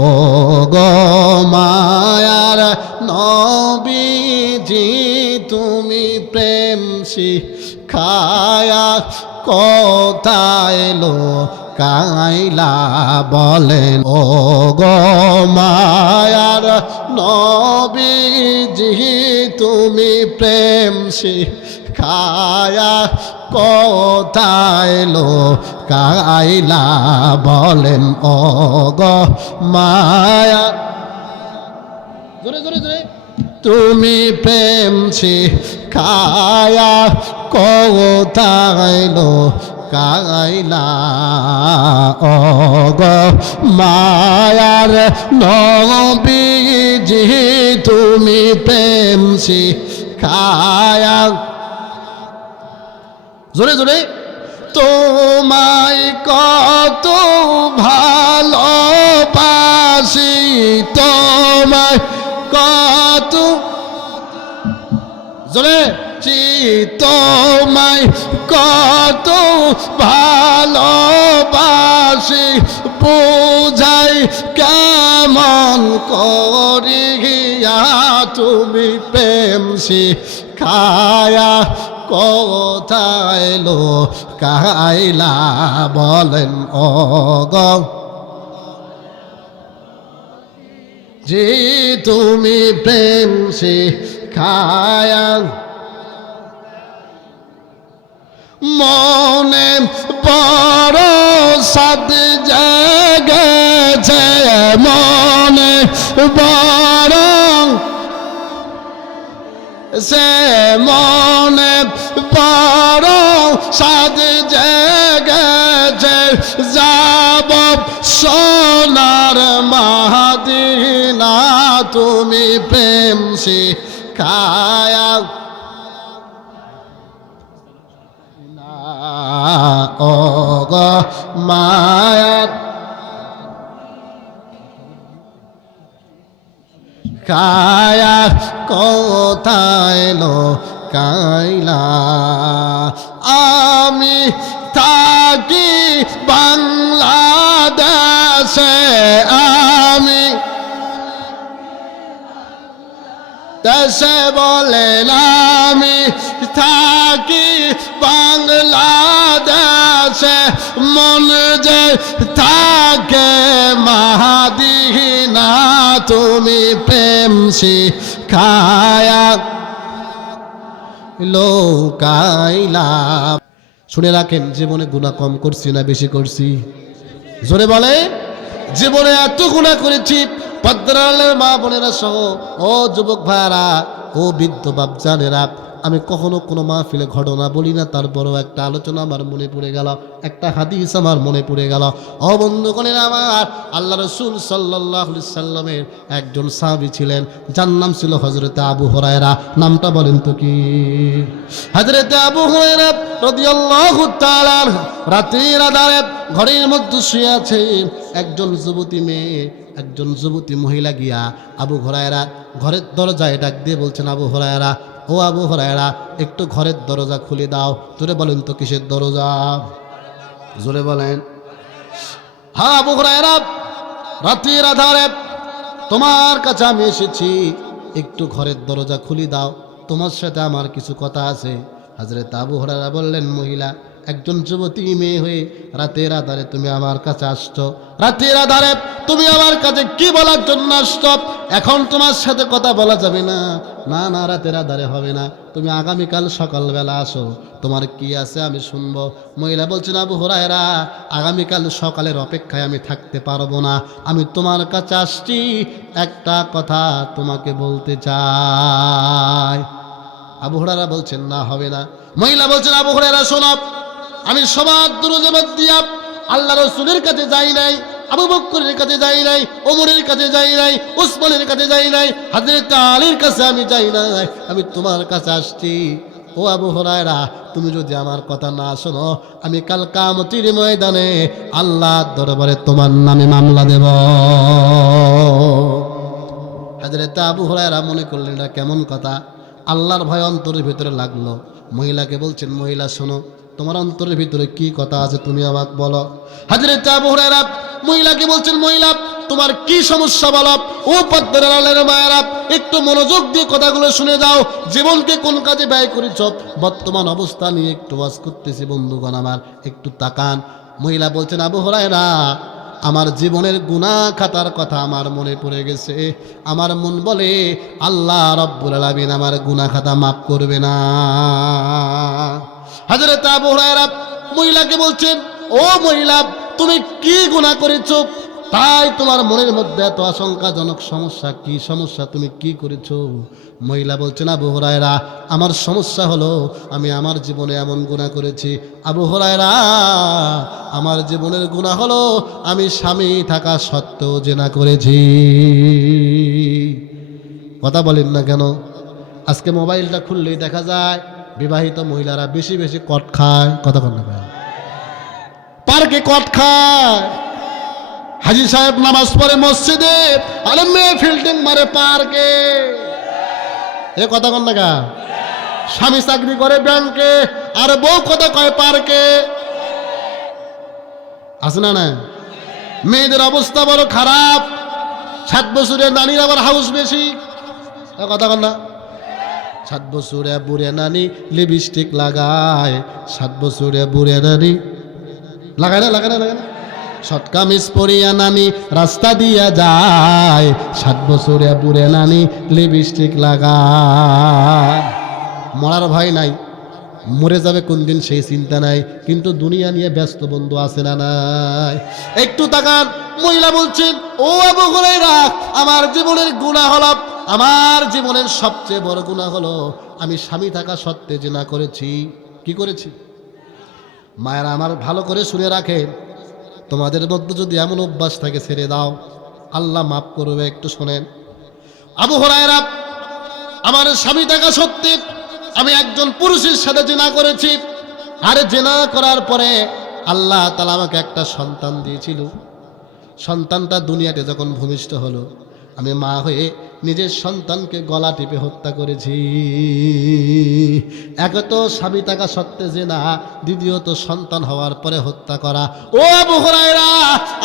ও গো মায়ার নবীজি তুমি প্রেম শিখায়া কোথায় লুকাইলা বলেন ও গো মায়ার নবীজি তুমি প্রেম শিখায়া কোথায় লুকাইলা বলেন ও গো মায়া জোরে জোরে জোরে তুমি প্রেম শিখায়া কোথায় লুকাইলা ও গো মায়ার নবীজি তুমি প্রেম শিখায়া জোরে জোরে তোমায় কত ভালোবাসি তোমায় কত জোরে তোমায় কত ভালোবাসি বুঝাই কেমন করিয়া তুমি প্রেম শিখায়া কোথায় লুকাইলা বলেন ও গো যে তুমি প্রেম শিখায়া মনে বড় সাদ জেগেছে মনে বড় সে মনে বড় সাদ জেগেছে যাব সোনার মদিনা তুমি প্রেম শিখায়া ও গো মায়া কায়া কোথায় লুকাইলা আমি থাকি বাংলাদেশে আমি দেশে বলেন আমি থাকি বাংলাদেশে মন যে থাকে মদিনা তুমি প্রেম শিখায়া লুকাইলা শুনে রাখেন জীবনে গুনাহ কম করছি না বেশি করছি জোরে বলে জীবনে এত গুনাহ করেছি পদ্মার মা বোনেরা সহ ও যুবক ভাইরা ও বৃদ্ধ বাপজানেরা আমি কখনো কোনো মাহফিলে ঘটনা বলি না তারপরও একটা আলোচনা আমার মনে পড়ে গেল একটা হাদিস আমার মনে পড়ে গেল ও বন্ধুগণের আমার আল্লাহ রাসূল সাল্লাল্লাহু আলাইহি সাল্লামের একজন সাহাবী ছিলেন যার নাম ছিল হযরত আবু হুরায়রা নামটা বলেন তো কি হযরত আবু হুরায়রা রাদিয়াল্লাহু তাআলা রাতের আঁধারে ঘরের মধ্যে শুয়ে আছে একজন যুবতী মহিলা গিয়া আবু হুরায়রা ঘরের দরজায় ডাক দিয়ে বলছেন আবু হুরায়রা ও আবু হুরায়রা একটু ঘরের দরজা খুলে দাও জোরে বলেন তো কিসের দরজা জোরে বলেন হ্যাঁ আবু হুরায়রা রাতের আঁধারে তোমার কাছে আমি এসেছি একটু ঘরের দরজা খুলে দাও তোমার সাথে আমার কিছু কথা আছে হযরত আবু হুরায়রা বললেন মহিলা একজন যুবতী মেয়ে হয়ে রাতের আঁধারে তুমি আমার কাছে আসছো রাতের আঁধারে তুমি আমার কাছে কি বলার জন্য আসছো এখন তোমার সাথে কথা বলা যাবে না না না রাতের আঁধারে হবে না তুমি আগামীকাল সকালবেলা আসো তোমার কি আছে আমি শুনবো মহিলা বলছেন আবু হুরায়রা আগামীকাল সকালের অপেক্ষায় আমি থাকতে পারবো না আমি তোমার কাছে আসছি একটা কথা তোমাকে বলতে চাই আবু হুরায়রা বলছেন না হবে না মহিলা বলছেন আবু হুরায়রা শোনো আমি সবার দুরুজবাদ দিয়া আল্লাহ রাসূলের কাছে যাই নাই আবু বকরের কাছে যাই নাই ওমরের কাছে যাই নাই উসমানের কাছে যাই নাই হযরত আলীর কাছে আমি যাই নাই আমি তোমার কাছে আসছি ও আবু হুরায়রা তুমি যদি আমার কথা না শোনো আমি কাল কিয়ামতের ময়দানে আল্লাহর দরবারে তোমার নামে মামলা দেব হযরত আবু হুরায়রা মনে করলেন এটা কেমন কথা আল্লাহর ভয় অন্তরের ভিতরে লাগলো মহিলাকে বলছেন মহিলা শোনো তোমার অন্তরের ভিতরে কি কথা আছে তুমি আমাকে বলো। হযরত আবু হুরায়রা মহিলাকে বলছেন, মহিলা তোমার কি সমস্যা বলো। ও পদ্মের আড়ালের মায়েরা, একটু মনোযোগ দিয়ে কথাগুলো শুনে যাও। জীবনকে কোন কাজে ব্যয় করেছ, বর্তমান অবস্থা নিয়ে একটু ওয়াজ করতেছি বন্ধুগণ আমার, একটু তাকান। মহিলা বলছেন, আবু হুরায়রা আমার জীবনের গুনাহ খাতার কথা আমার মনে পড়ে গেছে। আমার মন বলে আল্লাহ রব্বুল আলামিন আমার গুনাহ খাতা মাফ করবে না। হযরত আবু হুরায়রা মহিলাকে বলছেন, ও মহিলা তুমি কি গুনাহ করেছো, তাই তোমার মনের মধ্যে এত আশঙ্কাজনক সমস্যা, কি সমস্যা, তুমি কি করেছো? মহিলা বলছেন, আবু হুরায়রা আমার সমস্যা হলো আমি আমার জীবনে এমন গুনাহ করেছি। আবু হুরায়রা আমার জীবনের গুনাহ হলো আমি স্বামী থাকা সত্ত্বেও জিনা করেছি। কথা বলেন না কেন? আজকে মোবাইলটা খুললেই দেখা যায় বিবাহিত মহিলারা বেশি বেশি কট খায়। কথা বলেন না কেন? পার্কে কট খায়, হাজি সাহেব নামাজ পড়ে মসজিদে, আরে মেয়ে ফিল্ডিং মারে পার্কে। এ কথা কন না গা? স্বামী চাকরি করে ব্যাংকে আর বউ কথা কয় পার্কে। আছে না? না, মেয়েদের অবস্থা বড় খারাপ। 7 বছরের নানির আবার হাউস বেশি। কথা কন না? 7 বছরে বুড়ে নানি লিপস্টিক লাগায়, 7 বছরে বুড়ে নানি লাগায় না, লাগায় না, লাগায় না। শটকা মিস পরিয়া নানি রাস্তা দিয়া যায়, 7 বছরে বুড়ে নানি লিপস্টিক লাগায়। মরার ভয় নাই, মরে যাবে কোন দিন সেই চিন্তা নাই, কিন্তু দুনিয়া নিয়ে ব্যস্ত বন্ধু আছে না নাই? একটু তাকান। মহিলা বলছেন, ও আবু হুরায়রা আমার জীবনের গুনাহ হলো, আমার জীবনের সবচেয়ে বড় গুনাহ হলো আমি স্বামী থাকা সত্ত্বে জিনা করেছি। কি করেছি? মায়েরা আমার ভালো করে শুনে রাখেন, তোমাদের মধ্যে যদি এমন অভ্যাস থাকে ছেড়ে দাও, আল্লাহ মাফ করবে। একটু শোনেন। আবু হুরায়রা আমার স্বামী থাকা সত্ত্বে আমি একজন পুরুষের সাথে জিনা করেছি। আর জিনা করার পরে আল্লাহ তাআলা আমাকে একটা সন্তান দিয়েছিল। সন্তানটা দুনিয়াতে যখন ভূমিষ্ঠ হলো, আমি মা হয়ে নিজের সন্তানকে গলা টিপে হত্যা করেছি। এক তো স্বামী থাকা সত্ত্বে জিনা, দ্বিতীয়ত সন্তান হওয়ার পরে হত্যা করা। ও আবু হুরায়রা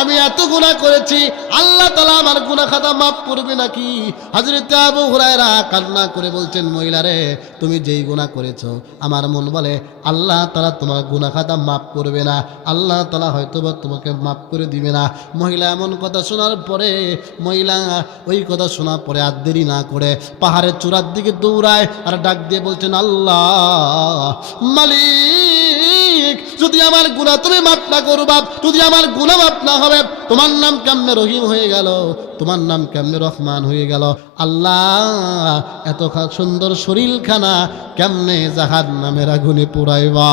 আমি এত গুনাহ করেছি, আল্লাহ তাআলা আমার গুনাহ খাতা মাফ করবে নাকি? হযরত আবু হুরায়রা কান্না করে বলছেন, মহিলারে তুমি যেই গুনাহ করেছো আমার মন বলে আল্লাহ তাআলা তোমার গুনাহ খাতা মাফ করবে না, আল্লাহ তাআলা হয়তোবা তোমাকে মাফ করে দিবে না। মহিলা এমন কথা শোনার পরে, মহিলা ওই কথা শোনার পরে আর দেরি না করে পাহাড়ের চূড়ার দিকে দৌড়ায় আর ডাক দিয়ে বলছেন, আল্লাহ মালিক যদি আমার গুনাহ তুমি মাফ না করবা, যদি আমার গুনাহ মাফ না হবে, তোমার নাম কেমনে রহিম হয়ে গেল, তোমার নাম কেমনে রহমান হয়ে গেল? আল্লাহ এত সুন্দর শরীরখানা কেমনে জাহান্নামের আগুনে পোড়াইবা?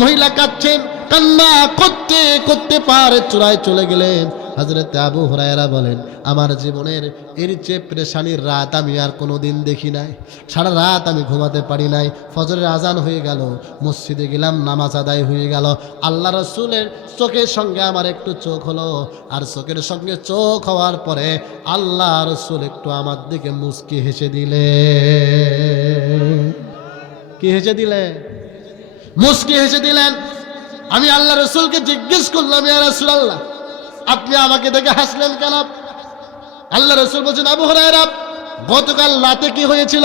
মহিলা কাঁদছেন, কান্না করতে করতে পাহাড়ের চূড়ায় চলে গেলেন। হযরত আবু হুরায়রা বলেন, আমার জীবনের এর চেয়ে পেরেশানির রাত আমি আর কোনোদিন দেখি নাই। সারা রাত আমি ঘুমাতে পারি নাই। ফজরের আজান হয়ে গেল, মসজিদে গেলাম, নামাজ আদায় হয়ে গেল। আল্লাহ রাসূলের চোখের সঙ্গে আমার একটু চোখ হলো, আর চোখের সঙ্গে চোখ হওয়ার পরে আল্লাহ রাসূল একটু আমার দিকে মুস্কি হেসে দিলে। কি হেসে দিলে? মুস্কি হেসে দিলেন। আমি আল্লাহ রাসূলকে জিজ্ঞেস করলাম, ইয়া রাসূলুল্লাহ আপনি আমাকে দেখে হাসলেন কেন? আল্লাহ রাসূল বলেন, আবু হুরায়রা গতকাল রাতে কি হয়েছিল?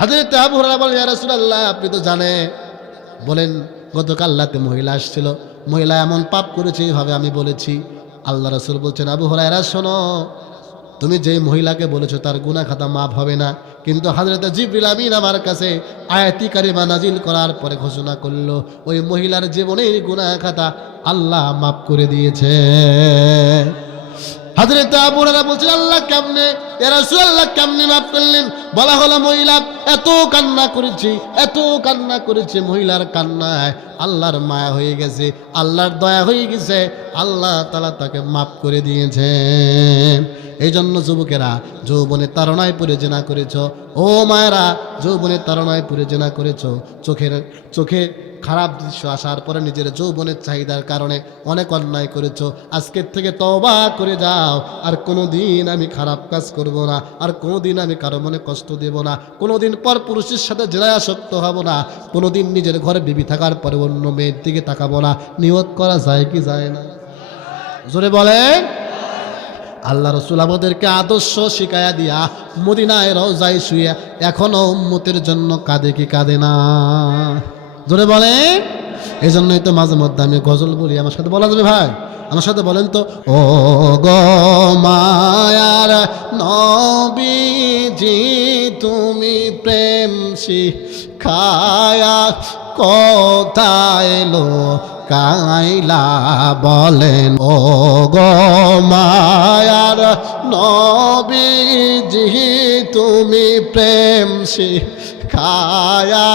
হযরত আবু হুরায়রা বলেন, ইয়া রাসূলুল্লাহ আপনি তো জানেন। বলেন, গতকাল রাতে মহিলা আসছিল, মহিলা এমন পাপ করেছে এইভাবে আমি বলেছি। আল্লাহ রাসূল বলছেন, আবু হুরায়রা শোনো, তুমি যে মহিলাকে বলেছো তার গুনাহ খাতা মাফ হবে না, কিন্তু হযরত জিবরিল আমিন আমার কাছে আয়াতি কারিমা নাজিল করার পরে ঘোষণা করলো ওই মহিলার জীবনের গুনাহ খাতা আল্লাহ মাফ করে দিয়েছে। হযরত আবু হুরায়রা বলছেন, আল্লাহ কেমনে, ইয়া রাসূলুল্লাহ কেমনে মাফ করলেন? বলা হলো মহিলা এত কান্না করেছে, এত কান্না করেছে, মহিলার কান্নায় আল্লাহর মায়া হয়ে গেছে, আল্লাহর দয়া হয়ে গেছে, আল্লাহ তাআলা তাকে মাফ করে দিয়েছেন। এই জন্য যুবকেরা যৌবনের তাড়নায় পড়ে জিনা করেছ, ও মায়েরা যৌবনের তাড়নায় পড়ে জিনা করেছ, চোখে খারাপ দৃশ্য আসার পরে নিজের যৌবনের চাহিদার কারণে অনেক অন্যায় করেছো, আজকের থেকে তওবা করে যাও। আর কোনোদিন আমি খারাপ কাজ করব না, আর কোনোদিন আমি কারো মনে কষ্ট দেব না, কোনোদিন পর পুরুষের সাথে জেলায় আসক্ত হব না, কোনোদিন নিজের ঘরে বিবি থাকার পরে অন্য মেয়ের দিকে তাকাবো না। নিয়ত করা যায় কি যায় না? জোরে বলেন। আল্লাহ রসুল আমাদেরকে আদর্শ শিখায়া দিয়া মদিনায় রওজায় শুয়ে এখনো উম্মতের জন্য কাঁদে কি কাঁদে না? জোরে বলে। এই জন্যই তো মাঝে মধ্যে আমি গজল বলি। আমার সাথে বলা যাবে ভাই? আমার সাথে বলেন তো। ও গো মায়ার নবীজি তুমি প্রেম শিখায়া কোথায় কাইলা বলেন। ও গো মায়ার নবীজি তুমি প্রেম শিখায়া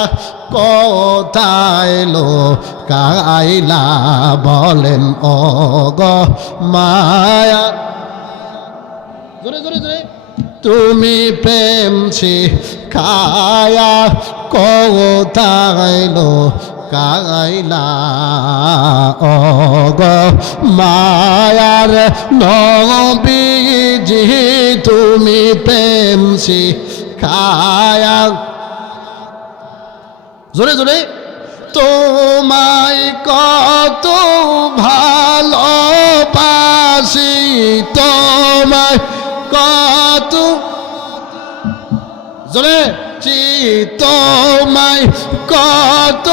কোথায় কাইলা বলেন। ও গো মায়া, জোরে জোরে জোরে, তুমি প্রেম শিখায়া কোথায় কাইলা। ও গো মায়ার নবীজি তুমি প্রেম শিখায়া, জোরে জোরে, তোমায় কত ভালোবাসি, তোমায় কত, জোরে, তোমায় কত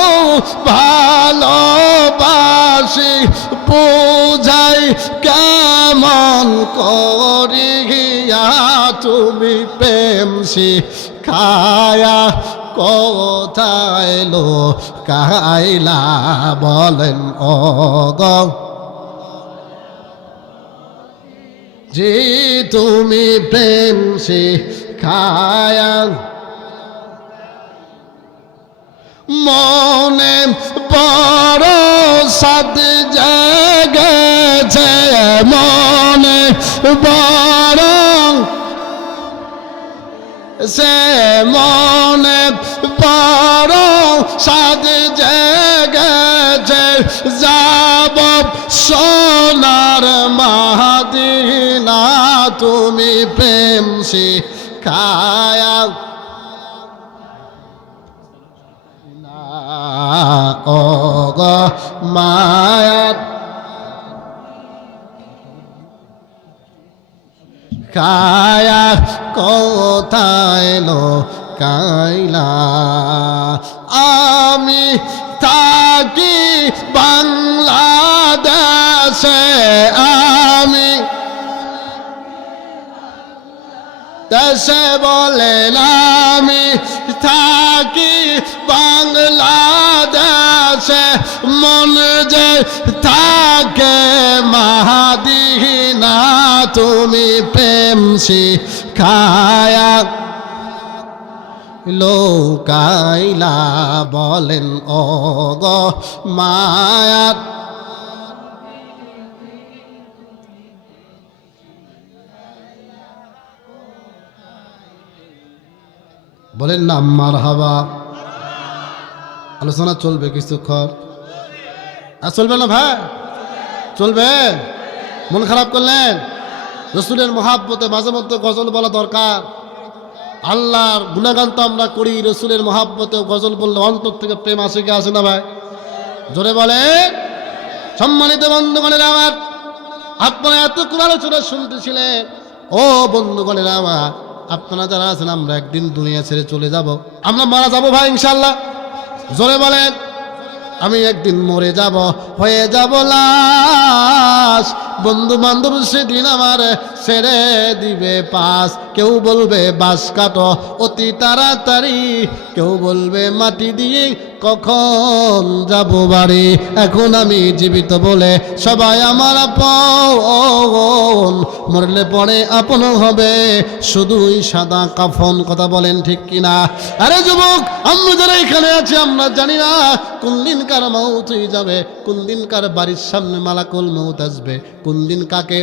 ভালোবাসি, বুঝাই কেমন করিয়া তুমি প্রেম শিখায়া কোথায় কাইলা বলেন। ও গো যে তুমি প্রেম শিখায়া, মনে বড় সাদ জেগেছে, মনে বড় সে, মনে বড় সাদ জেগেছে, যাব সোনার মদিনা তুমি প্রেম শিখায়া। ও গো মায়া কায়া কোথায় কাইলা। আমি থাকি বাংলাদেশে, আমি দেশে বলেন, আমি থাকি বাংলাদেশে, মন যে থাকে মদিনা তুমি প্রেম শিখায়া কাইলা বলেন। ও গো মায়া, বলেন না মারহাবা। আলোচনা চলবে কিছুক্ষণ, আর চলবে না ভাই? চলবে। মন খারাপ করলেন? রসুলের মহাব্বতে মাঝে মধ্যে গজল বলা দরকার। আল্লাহর গুণাগান তো আমরা করি, রসুলের মহাব্বতে গজল বললে অন্তর থেকে প্রেম আসে কি আসে না ভাই? জোরে বলে। সম্মানিত বন্ধুগণের আমার, আপনারা এতক্ষণ আলোচনা শুনতেছিলেন। ও বন্ধুগণের আমার, আপনারা যারা আছেন, আমরা একদিন দুনিয়া ছেড়ে চলে যাব, আমরা মারা যাব ভাই ইনশাল্লাহ। জোরে বলেন। আমি একদিন মরে যাব, হয়ে যাব লাশ, বন্ধু বান্ধব সেদিন আমার ছেড়ে দিবে পাশ। কেউ বলবে বাঁশ কাটো অতি তাড়াতাড়ি, কেউ বলবে মাটি দিয়ে কখন যাব বাড়ি। এখন আমি জীবিত বলে সবাই আমার আপন, মরলে পরে আপন হবে শুধুই সাদা কাফন। কথা বলেন ঠিক কিনা? আরে যুবক, আমরা যারা এখানে আছি, আমরা জানি না কোন দিন কার মৌত হয়ে যাবে, কোন দিন কার বাড়ির সামনে মালাকুল মৌত আসবে, কোন দিন কাকে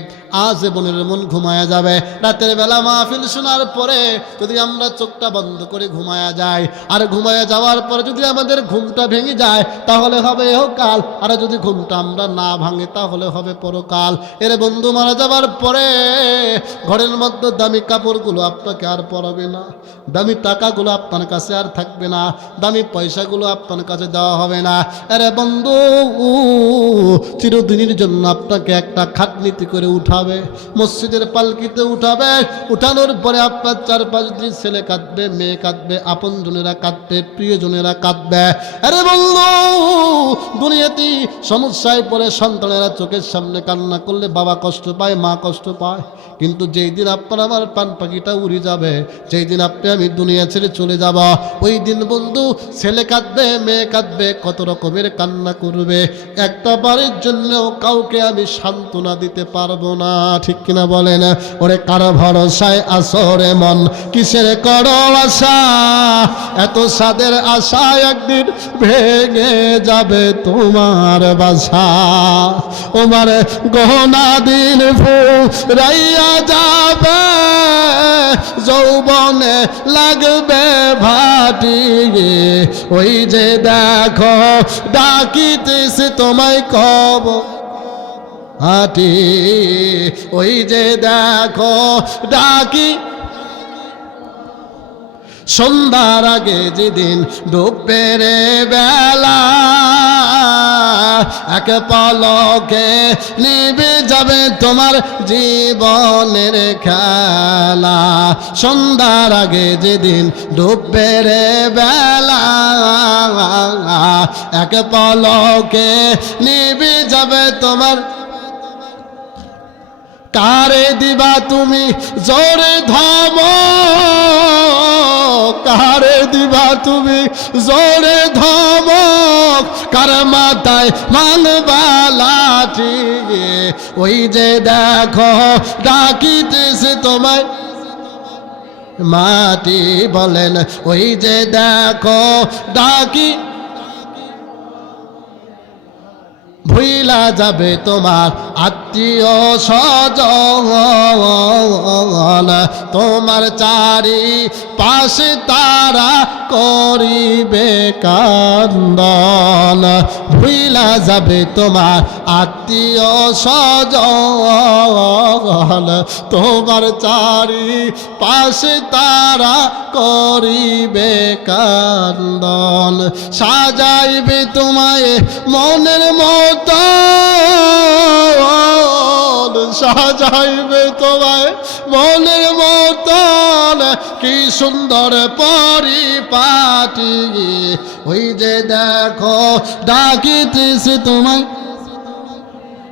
আজীবনের মন ঘুমায়া যাবে। রাতের বেলা মাহফিল শোনার পরে যদি আমরা চোখটা বন্ধ করে ঘুমায়া যাই, আর ঘুমায়া যাওয়ার পরে যদি আমাদের ঘুমটা ভেঙে যায় তাহলে হবে ইহকাল, আর যদি ঘুমটা আমরা না ভাঙে তাহলে হবে পরকাল। এর বন্ধু মারা যাবার পরে ঘরের মধ্যে দামি কাপড়গুলো আপনাকে আর পরাবে না, দামি টাকাগুলো আপনার কাছে আর থাকবে না, দামি পয়সাগুলো আপনার কাছে দেওয়া হবে না। আরে বন্ধু চিরদিনের জন্য আপনাকে একটা খাটনীতি করে উঠাবে, মসজিদের পালকিতে উঠাবে, উঠানোর পরে আপনার চারপাশ দিয়ে ছেলে কাঁদবে, মেয়ে কাঁদবে, আপনজনেরা কাঁদবে, প্রিয়জনেরা কাঁদবে। আরে বন্ধু দুনিয়াতে সমস্যায় পড়ে সন্তানেরা চোখের সামনে কান্না করলে বাবা কষ্ট পায়, মা কষ্ট পায়, কিন্তু যেই দিন আপনার আমার প্রাণ পাখিটা উড়ে যাবে, যেই দিন আপনি আমি দুনিয়া ছেড়ে চলে যাব, ওই দিন বন্ধু ছেলে কাঁদবে, মেয়ে কাঁদবে, কত রকমের কান্না করবে, একটা বারের জন্যও কাউকে আমি সান্ত্বনা দিতে পারবো না। ঠিক কিনা বলেন? ওরে কার ভরসায় আসরে মন, কিসের করো আশা, এত সাদের আশা একদিন ভেঙে যাবে তোমার বাসা। ওমার গহনা দিন ফুরাইয়া যাবে, যৌবনে লাগবে ভাটি, ওই যে দেখো ডাকিতেছে তোমায় কব হাটি, ওই যে দেখো ডাকি সন্ধ্যার আগে যেদিন ডুববে রে বেলা, এক পলকে নিভে যাবে তোমার জীবনের খেলা। সন্ধ্যার আগে যেদিন ডুববে রে বেলা, এক পলকে নিভে যাবে তোমার। কারে দিবা তুমি জোরে ধমক, কারে দিবা তুমি জোরে ধমক, কার মাথায় মানবা লাঠি, ওই যে দেখো ডাকিতেছে তোমায় মাটি। বলেন ওই যে দেখো ডাকি, ভুইলা যাবে তোমার আত্মীয় স্বজন, তোমার চারি পাশে তারা করিবে কান্দন। ভুইলা যাবে তোমার আত্মীয় স্বজন, তোমার চারি পাশে তারা করিবে কান্দন। সাজাইবে তোমায় মনের মতো, সাজাইবে তোমায় মনের মতন, কি সুন্দর পরিপাটি, ওই যে দেখো ডাকিতেছে তোমায়